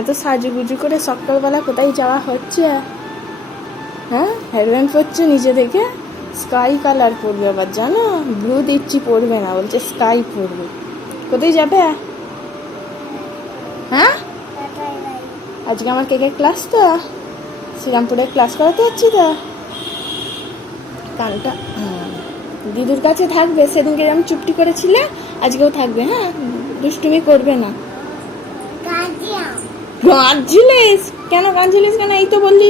এত সাজুগুজু করে সকালবেলা কোথায় যাওয়া হচ্ছে? হ্যাঁ, হেয়ারব্যান্ড পরছে নিজে থেকে। স্কাই কালার পরবে আবার, জানো? ব্লু দিচ্ছি পরবে না, বলছে স্কাই পরবে। কোথায় যাবে? হ্যাঁ, আজকে আমার কেকের ক্লাস তো, শ্রীরামপুরে ক্লাস করাতে যাচ্ছি তো। কানটা দিদুর কাছে থাকবে, সেদিনকে যেমন চুপটি করেছিলে আজকেও থাকবে। হ্যাঁ, দুষ্টুমি করবে না। কাঁদছিলিস কেন? কাঁদছিলিস কেন? এই তো বললি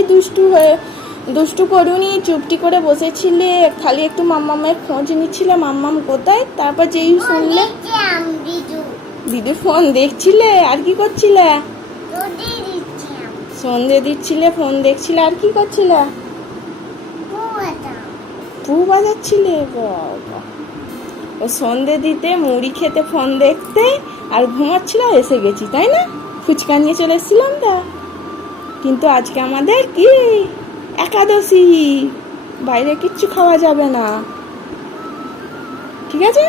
দুষ্টু করুনি, চুপটি করে বসেছিলে, খালি একটু মাম্মামের খোঁজ নিচ্ছিলে, মাম্মাম কোথায়। তারপর যেই শুনলে দিদির ফোন দেখছিলে, আর কি করছিলে? সন্ধে দিচ্ছিলে, ফোন দেখছিলে, আর কি করছিলে? পু বাজাচ্ছিলে। বাবা, ও সন্ধে দিতে, মুড়ি খেতে, ফোন দেখতে আর ঘুমাচ্ছিল, এসে গেছি তাই না? ফুচকা নিয়ে চলে এসেছিলাম তা। কিন্তু আজকে আমাদের কি একাদশী, বাইরে কিচ্ছু খাওয়া যাবে না, ঠিক আছে?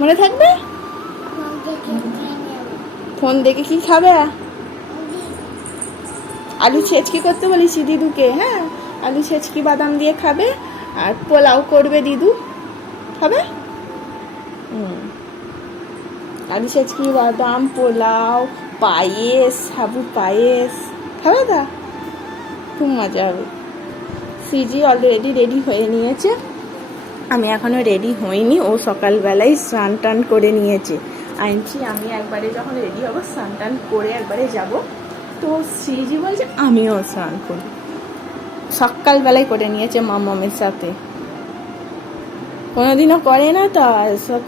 মনে থাকবে? ফোন দেখে কি খাবে? আলু ছেচকি করতে বলেছি দিদুকে। হ্যাঁ, আলু ছেচকি বাদাম দিয়ে খাবে, আর পোলাও করবে দিদু, খাবে? আলু ছেচকি বাদাম, পোলাও, পায়েস, সাবু পায়েস খাবে তা? খুব মজা হবে। সিজি অলরেডি রেডি হয়ে নিয়েছে, আমি এখনো রেডি হইনি। ও সকালবেলায় স্নান টান করে নিয়েছে। আনছি আমি একবারে যখন রেডি হবো, স্নান টান করে একবারে যাব। তো সিজি বলছে আমিও স্নান করি, সকালবেলায় করে নিয়েছে মামামের সাথে। কোনোদিনও করে না, তা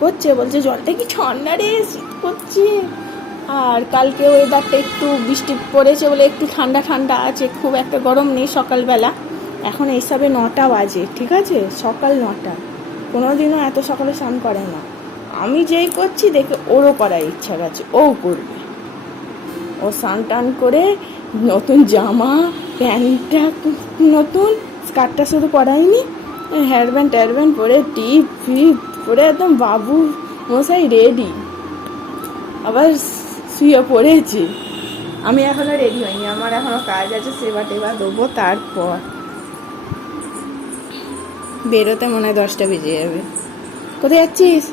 করছে, বলছে জলটা কি ঠান্ডা রে, শীত করছে। আর কালকে ওয়েদারটা একটু বৃষ্টি পড়েছে বলে একটু ঠান্ডা ঠান্ডা আছে, খুব একটা গরম নেই সকালবেলা। এখন এইসবে 9টা বাজে, ঠিক আছে? সকাল 9টা। কোনোদিনও এত সকালে স্নান করে না। আমি যেই করছি দেখে ওরও করার ইচ্ছা গেছে, ও করবে। ও স্নান টান করে নতুন জামা, প্যান্টটা নতুন, স্কার্টটা শুধু পরাইনি, হেয়ারব্যান্ড পরে, টিপ ফিপ পরে একদম বাবু মশাই রেডি। আবার শুয়ে পড়েছি। আমি এখনো রেডি হইনি, আমার এখনো কাজ আছে, সেবা টেবা দেবো। তারপর বেরোতে মনে হয় 10টা বেজে যাবে। কোথায় যাচ্ছিস?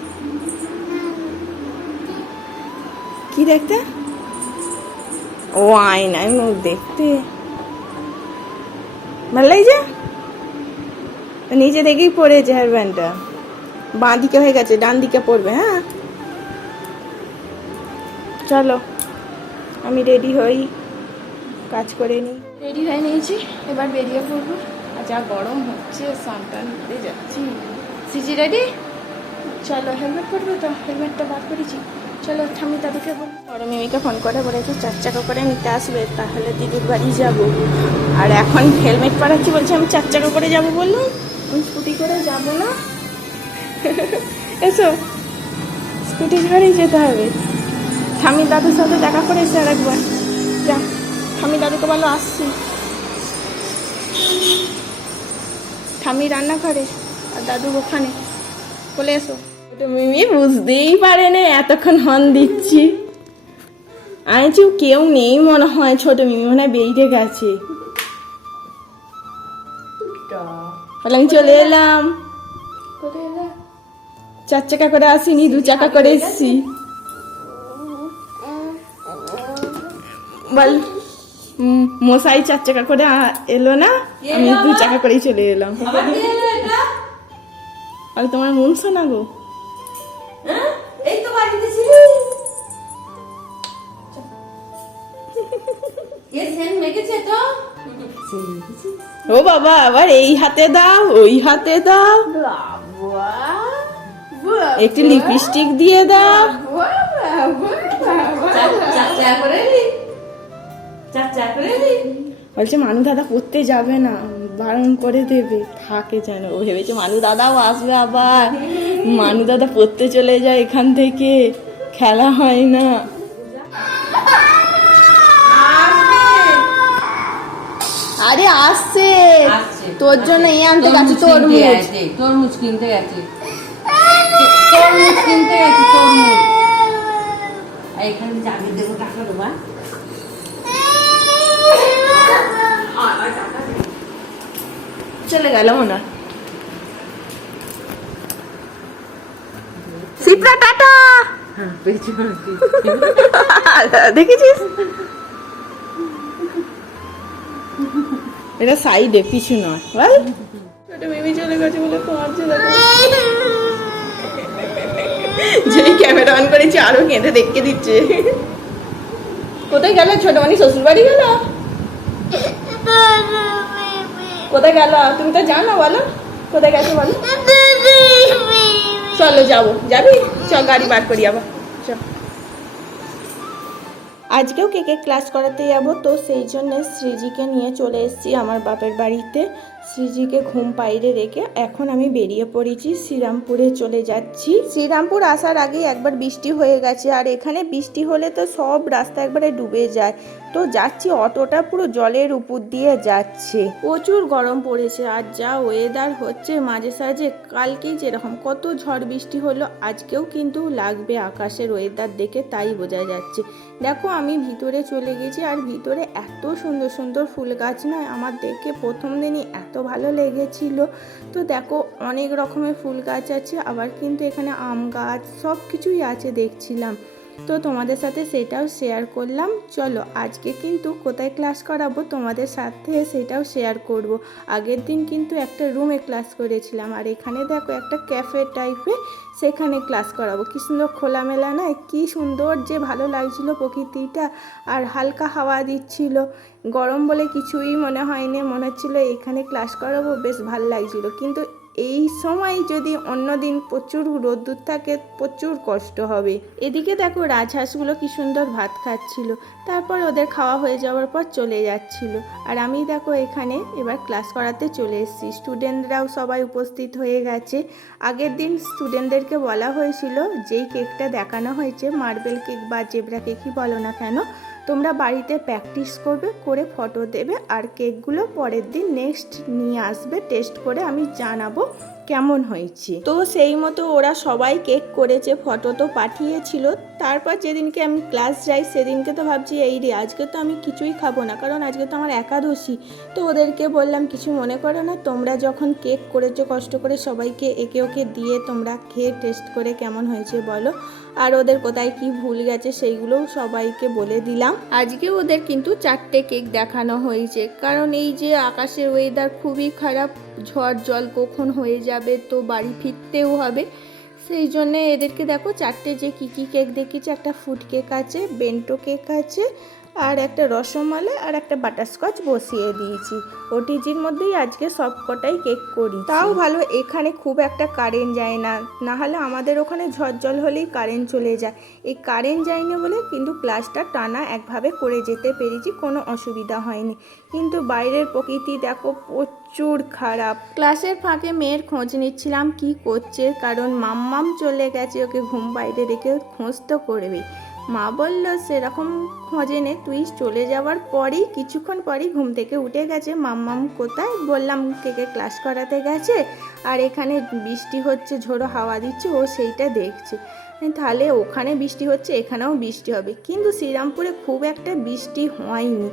কি দেখতে? ও আয়নায় মুখ দেখতে। ভালো লাগছে? নিচে দেখেই পড়েছে হেয়ারব্যান্ডটা, বাঁ দিকে হয়ে গেছে, ডান দিকে পড়বে। হ্যাঁ, চলো আমি রেডি হই, কাজ করে নিই। রেডি হয়ে নিয়েছি, এবার বেরিয়ে পড়বো। আর যা গরম হচ্ছে, স্নান করে যাচ্ছি। CG ready? চলো, হেলমেট পরবে তো? হেলমেটটা বার করেছি। চলো ঠাম্মি দাদুকে বল, বড় মিমিকে ফোন করে বলেছি 4 চাকা করে নিতে আসবে, তাহলে দিদির বাড়ি যাব। আর এখন হেলমেট পরাচ্ছি, বলছি আমি 4 চাকা করে যাব বললাম, আমি স্কুটি করে যাব না। এসো, স্কুটি করেই যেতে হবে। ঠাম্মি দাদুর সাথে দেখা করে এসে আর একবার যা। ঠাম্মি দাদুকে বলো আসছি। ঠাম্মি রান্না করে আর দাদু ওখানে, বলে এসো। মিমি বুঝতেই পারে না এতক্ষণ হর্ন দিচ্ছি। আমি কেউ নেই মনে হয়, ছোট মিমি মনে হয় বেরিয়ে গেছে। আমি চলে এলাম। 4 চাকা করে আসিনি, 2 চাকা করে এসছি। বল, মশাই 4 চাকা করে এলো না, আমি 2 চাকা করেই চলে এলাম। আর তোমার মন শোনা গো। এই তো বাড়িতে ছিলি। এ সেন মেখেছে তো। ও বাবা, আবার এই হাতে দাও, ওই হাতে দাও, একটু লিপস্টিক দিয়ে দাও। বলছে মানু দাদা পড়তে যাবে না, বারণ করে দেবে, থাকে যেন। ও ভেবেছে মানু দাদাও আসবে, আবার মানু দাদা পড়তে চলে যায় এখান থেকে, খেলা হয় না। আরে আসছে, তোর জন্য এই আনতে গেছে, তরমুজ কিনতে গেছে, তরমুজ কিনতে গেছে, তরমুজ। এখানে জাগিয়ে দেবো, টাকা দেবা। গেল মনে হয়। সিপ্রা টাটা। হ্যাঁ, পেছনে। দেখেছিস এটা সাইডে, পিছু নয় বল। ছোট বেবি চলে গেছে বলে কাঁদছে দেখো। যেই ক্যামেরা অন করেছি আরো কেঁদে দেখতে দিচ্ছে। কোথায় গেল ছোট মানি? শ্বশুর বাড়ি গেল? কোথায় গেল তুমি তো জানো, বলো কোথায় গেছে বলো। চলো যাবো, যাবি? চল গাড়ি বার করি আবার, চল। আজকেও কেকের ক্লাস করাতে যাবো, তো সেই জন্য সৃজিকে নিয়ে চলে এসেছি আমার বাপের বাড়িতে। সৃজিকে ঘুম পাইরে রেখে এখন আমি বেরিয়ে পড়েছি, শ্রীরামপুরে চলে যাচ্ছি। শ্রীরামপুর আসার আগেই একবার বৃষ্টি হয়ে গেছে, আর এখানে বৃষ্টি হলে তো সব রাস্তা একবারে ডুবে যায়। তো যাচ্ছি, অটোটা পুরো জলের উপর দিয়ে যাচ্ছে। প্রচুর গরম পড়েছে, আর যা ওয়েদার হচ্ছে মাঝে সাঝে, কালকেই যেরকম কত ঝড় বৃষ্টি হলো, আজকেও কিন্তু লাগবে আকাশের ওয়েদার দেখে, তাই বোঝা যাচ্ছে। দেখো আমি ভিতরে চলে গেছি, আর ভিতরে এত সুন্দর সুন্দর ফুল গাছ নয়, আমার দেখে প্রথম দিনই এত ভালো লেগেছিল। তো দেখো অনেক রকমের ফুল গাছ আছে, আবার কিন্তু এখানে আম গাছ সব কিছুই আছে দেখছিলাম। তো তোমাদের সাথে সেটাও শেয়ার করলাম। চলো আজকে কিন্তু কোথায় ক্লাস করাবো তোমাদের সাথে সেটাও শেয়ার করব। আগের দিন কিন্তু একটা রুমে ক্লাস করেছিলাম, আর এখানে দেখো একটা ক্যাফে টাইপে, সেখানে ক্লাস করাবো। কি সুন্দর খোলামেলা নয়, কি সুন্দর যে ভালো লাগছিল প্রকৃতিটা, আর হালকা হাওয়া দিচ্ছিল। গরম বলে কিছুই মনে হয়নি, মনে হচ্ছিলো এখানে ক্লাস করাবো, বেশ ভালো লাগছিল। কিন্তু এই সময় যদি অন্য দিন প্রচুর রোদ্দুর থাকে, প্রচুর কষ্ট হবে। এদিকে দেখো রাজহাঁসগুলো কি সুন্দর ভাত খাচ্ছিল, তারপর ওদের খাওয়া হয়ে যাওয়ার পর চলে যাচ্ছিল। আর আমি দেখো এখানে এবার ক্লাস করাতে চলে এসেছি, স্টুডেন্টরাও সবাই উপস্থিত হয়ে গেছে। আগের দিন স্টুডেন্টদেরকে বলা হয়েছিল যেই কেকটা দেখানো হয়েছে মার্বেল কেক বা জেব্রা কেকই বলো না কেন, তোমরা বাড়িতে প্র্যাকটিস করবে, করে ফটো দেবে, আর কেকগুলো পরের দিন নেক্সট নিয়ে আসবে, টেস্ট করে আমি জানাবো কেমন হয়েছে। তো সেই মতো ওরা সবাই কেক করেছে, ফটো তো পাঠিয়েছিল। তারপর যেদিনকে আমি ক্লাস যাই সেদিনকে তো ভাবছি এই রে আজকে তো আমি কিছুই খাবো না, কারণ আজকে তো আমার একাদশী। তো ওদেরকে বললাম কিছু মনে করো না, তোমরা যখন কেক করেছো কষ্ট করে সবাইকে একে ওকে দিয়ে তোমরা খেয়ে টেস্ট করে কেমন হয়েছে বলো। আর ওদের কোথায় কি ভুল গেছে সেইগুলোও সবাইকে বলে দিলাম। আজকে ওদের কিন্তু 4টে কেক দেখানো হয়েছে, কারণ এই যে আকাশের ওয়েদার খুবই খারাপ, ঝড় জল কখন হয়ে যাবে, তো বাড়ি ফিরতেও হবে। সেই জন্যে এদেরকে দেখো 4টে যে কী কী কেক দেখিয়েছে, একটা ফুড কেক আছে, বেন্টো কেক আছে, আর একটা রসমালাই, আর একটা বাটারস্কচ বসিয়ে দিয়েছি। ওটিজির মধ্যেই আজকে সব কটাই কেক করি। তাও ভালো এখানে খুব একটা কারেন্ট যায় না, নাহলে আমাদের ওখানে ঝড় জল হলেই কারেন্ট চলে যায়। এই কারেন্ট যায়নি বলে কিন্তু ক্লাসটা টানা একভাবে করে যেতে পেরেছি, কোনো অসুবিধা হয়নি। কিন্তু বাইরের প্রকৃতি দেখো প্রচুর খারাপ। ক্লাসের ফাঁকে মেয়ের খোঁজ নিচ্ছিলাম কি করছে, কারণ মাম্মাম চলে গেছে, ওকে ঘুম বাইরে রেখে খোঁজ তো করবেই। মা বলল সেরকম খোঁজে নে, তুই চলে যাওয়ার পরই কিছুক্ষণ পরই ঘুম থেকে উঠে গেছে। মাম্মাম কোথায়? বললাম কেকে ক্লাস করাতে গেছে, আর এখানে বৃষ্টি হচ্ছে, ঝোড়ো হাওয়া দিচ্ছে, ও সেইটা দেখছে। তাহলে ওখানে বৃষ্টি হচ্ছে এখানেও বৃষ্টি হবে, কিন্তু শ্রীরামপুরে খুব একটা বৃষ্টি হয়নি।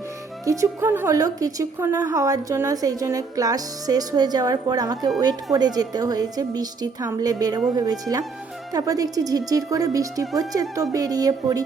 কিছুক্ষণ হলো, কিছুক্ষণ হওয়ার জন্য সেই জন্য ক্লাস শেষ হয়ে যাওয়ার পর আমাকে ওয়েট করে যেতে হয়েছে। বৃষ্টি থামলে বেরোবো ভেবেছিলাম, তারপর দেখছি ঝিরঝির করে বৃষ্টি পড়ছে, তো বেরিয়ে পড়ি।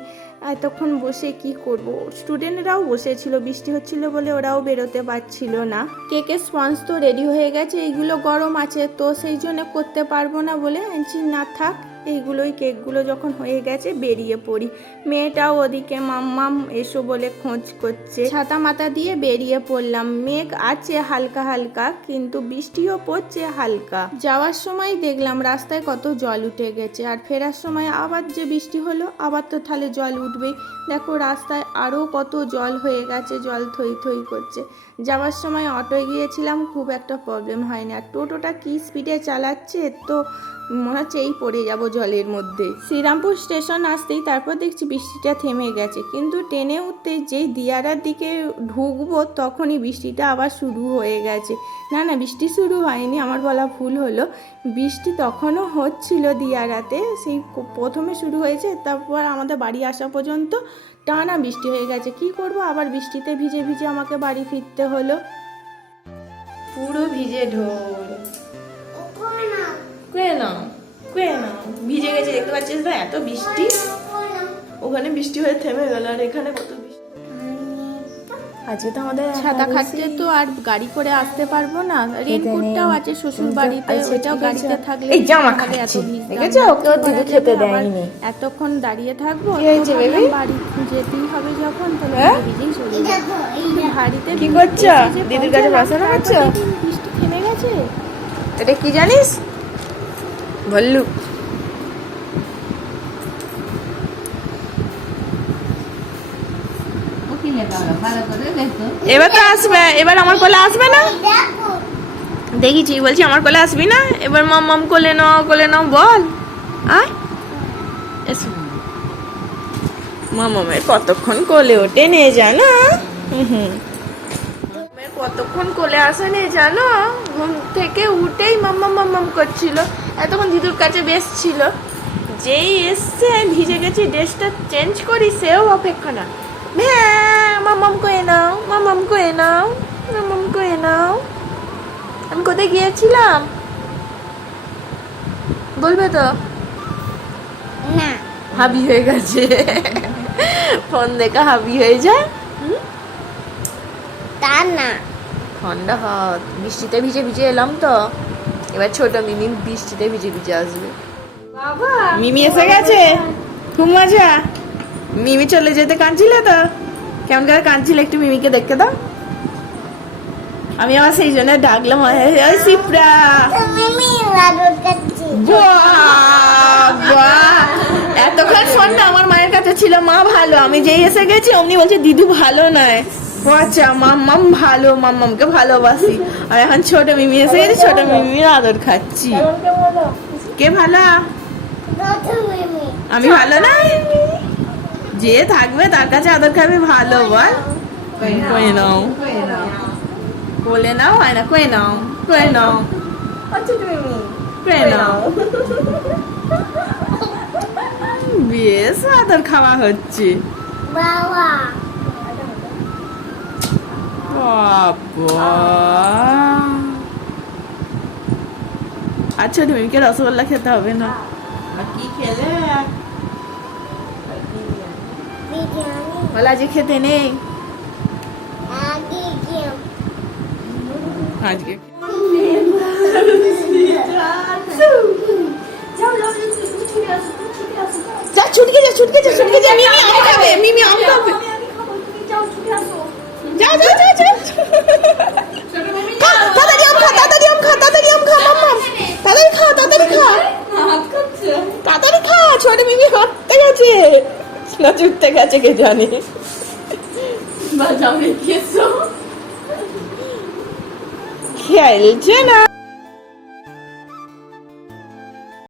এতক্ষণ বসে কি করব, স্টুডেন্টরাও বসেছিল, বৃষ্টি হচ্ছিল বলে ওরাও বেরোতে পারছিল না। কেকের স্পঞ্জ তো রেডি হয়ে গেছে, এইগুলো গরম আছে, তো সেই জন্য করতে পারবো না বলে আনছি, না থাক এইগুলোই, কেকগুলো যখন হয়ে গেছে বেরিয়ে পড়ি। মেয়েটাও ওদিকে মাম্মাম এসো বলে খোঁজ করছে, ছাতা মাথা দিয়ে বেরিয়ে পড়লাম। মেঘ আছে হালকা হালকা, কিন্তু বৃষ্টিও পড়ছে হালকা। যাওয়ার সময় দেখলাম রাস্তায় কত জল উঠে গেছে, আর ফেরার সময় আবার যে বৃষ্টি হলো, আবার তো তাহলে জল উঠবেই। দেখো রাস্তায় আরও কত জল হয়ে গেছে, জল থই থই করছে। যাওয়ার সময় অটোয় গিয়েছিলাম, খুব একটা প্রবলেম হয়নি, আর টোটোটা কি স্পিডে চালাচ্ছে, তো মনে হচ্ছে এই পড়ে যাব জলের মধ্যে। শ্রীরামপুর স্টেশন আসতেই তারপর দেখছি বৃষ্টিটা থেমে গেছে, কিন্তু ট্রেনে উঠতে যেই দিয়ারার দিকে ঢুকবো তখনই বৃষ্টিটা আবার শুরু হয়ে গেছে। না না, বৃষ্টি শুরু হয়নি, আমার বলা ভুল হলো, বৃষ্টি তখনও হচ্ছিল দিয়ারাতে, সেই প্রথমে শুরু হয়েছে, তারপর আমাদের বাড়ি আসা পর্যন্ত টানা বৃষ্টি হয়ে গেছে। কি করব, আবার বৃষ্টিতে ভিজে ভিজে আমাকে বাড়ি ফিরতে হলো। পুরো ভিজে ঢোল। কুয়ে নাও, কুয়ে নাও। ভিজে গেছে দেখতে পাচ্ছিস না, এত বৃষ্টি। ওখানে বৃষ্টি হয়ে থেমে গেল, আর এখানে কত বৃষ্টি। আজকে তো আমাদের ছাতা খাচ্ছে, তো আর গাড়ি করে আসতে পারবো না। রেনকোটটাও আছে শ্বশুর বাড়িতে, ওইটাও গাড়িতে থাকলে এই জামা তাহলে এত খাচ্ছি, ভিজতাম দেখেছো? না। ওকেও কি দিদি করা খেতে যাবে? আবার দেয়নি। এতক্ষণ দাঁড়িয়ে থাকবো, কি হয়েছে, তো baby? ভাবলাম বাড়ি যেতেই হবে যখন, তাহলে হ্যাঁ? ভিজেই চলে যাবো। বাড়িতে কি করছো? এসে যে দিদির কাছে পৌঁছালাম, পড়াশোনা করছো? তারপর দেখি বৃষ্টি থেমে গেছে। এটা কি জানিস? ভল্লুক। ও কি লেখা হলো ভালো করে দেখো। এবার তো আসবে, এবার আমার কোলে আসবে না? দেখেছি, বলছি আমার কোলে আসবি না? এবার মাম মাম কোলে নাও বল। আয় এসো। মামামের কতক্ষণ কোলে ওঠে নে জানো? মামামের কতক্ষণ কোলে আসে নে জানো? ঘুম থেকে উঠেই মাম্মাম মাম্মাম করছিল, এতক্ষণ দিদুর কাছে বেশ ছিল। যেই এসছে ভিজে গেছি, ড্রেসটা চেঞ্জ করি, সেও অপেক্ষা না। মাম্মাম কয়ে নাও, মাম্মাম কয়ে নাও, মাম্মাম কয়ে নাও। আমি কোথায় গিয়েছিলাম বলবে তো? না, হাবি হয়ে গেছে, ফোন দেখা হাবি হয়ে যায়। তা না। ঠান্ডা হাত, বৃষ্টিতে ভিজে ভিজে এলাম তো। এবার ছোট মিমি বৃষ্টিতে ভিজে ভিজে আসবে। বাবা, মিমি এসে গেছে, খুব মজা। মিমি চলে যেতে কাঁদছিলে তো, কেমন করে কাঁদছিলে একটু মিমিকে দেখতে দাও। আমি আবার সেই জন্য ডাকলাম, ওই সিপ্রা। বাবা, এতক্ষণ ফোনটা আমার মায়ের কাছে ছিল, মা ভালো। আমি যেই এসে গেছি অমনি বলছে দিদু ভালো নয়। ও আচ্ছা, মাম্মাম ভালো, মাম্মামকে ভালোবাসি। আর এখন ছোট মিমি এসে গেছে, ছোট মিমির আদর খাচ্ছি। কে ভালো? আমি ভালো না? যে থাকবে তার কাছে আদর খাবি, ভালো বল। কয়ে নাও, বলে নাও, হয় না? কয়ে নাও, কয়ে নাও, কয়ে নাও। বেশ আদর খাওয়া হচ্ছে। বাবা, বাবা, আচ্ছা মিমিকে রসগোল্লা খেতে হবে না? আর কি খেলে? বলা যে খেতে নেই আজকে। যা ছুটকে যা, ছুটকে যা, ছুটকে যা। মিমি আম খাবে, মিমি আম খাবে। যা যা যা যা। খা, তাড়াতাড়ি আম খা, তাড়াতাড়ি আম খা, তাড়াতাড়ি আম খা, মাম্মা। তাড়াতাড়ি খা, তাড়াতাড়ি খা, তাড়াতাড়ি খা। ছোট মিমি হাঁটতে গেছে না ছুটতে গেছে কে জানে। খেলছে না।